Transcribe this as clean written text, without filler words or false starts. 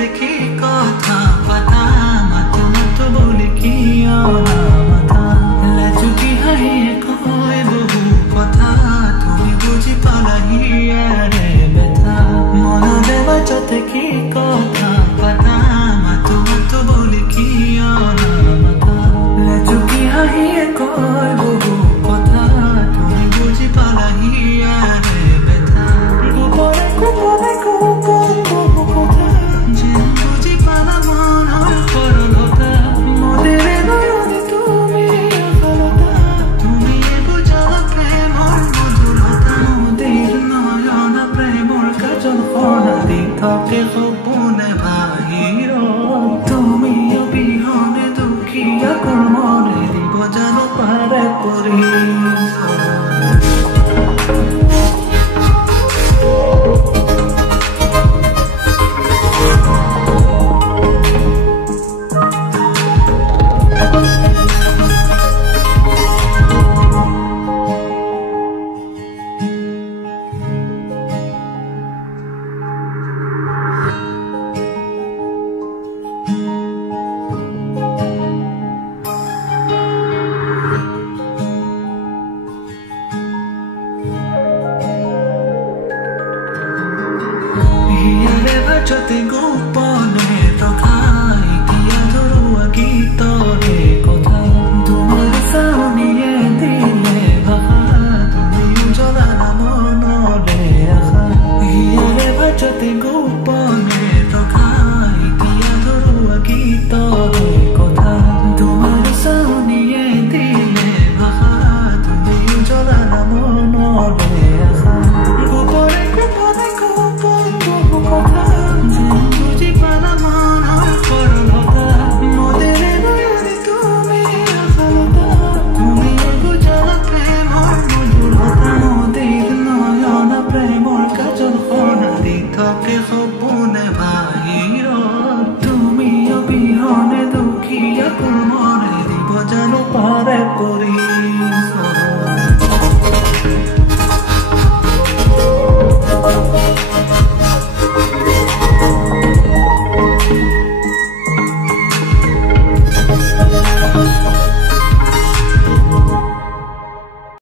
দেখি কথা পাতা মাতো মাতো বলে কি অনামাতা লাজুকি হাঁহিয়ে কয় বহু কথা তুমি বুঝি পালাহি আরে ব্যথা মনলে বাজতে কি কথা পাতা মাতো মাতো বলে কি অনামাতা লাজুকি হাঁহিয়ে কয় বহু কথা তুমি বুঝি পালাহি আরে ব্যথা গোপনে গোপনে থাকে সপোনে বাহিৰ তুমি অবিহনে দুখীয়া কৰ্মৰে দিব জানো পাৰে পৰি বাজতে গোপনে ৰখা এতিয়া ধৰুৱা গীতৰে কথা তোমাৰ চাউনিয়ে দিলে ভাষা তুমি জ্বলালা মনৰে আশা হিয়াৰে বাজতে গোপনে ৰখা এতিয়া ধৰুৱা গীতৰে কথা তোমাৰ চাউনিয়ে দিলে ভাষা তুমি জ্বলালা মনৰে আশা গোপনে গোপনে কথা থাকে সপোনে বাহিৰ তুমি অবিহনে দুখীয়া কৰ্মৰে দিব জানো পাৰে পৰি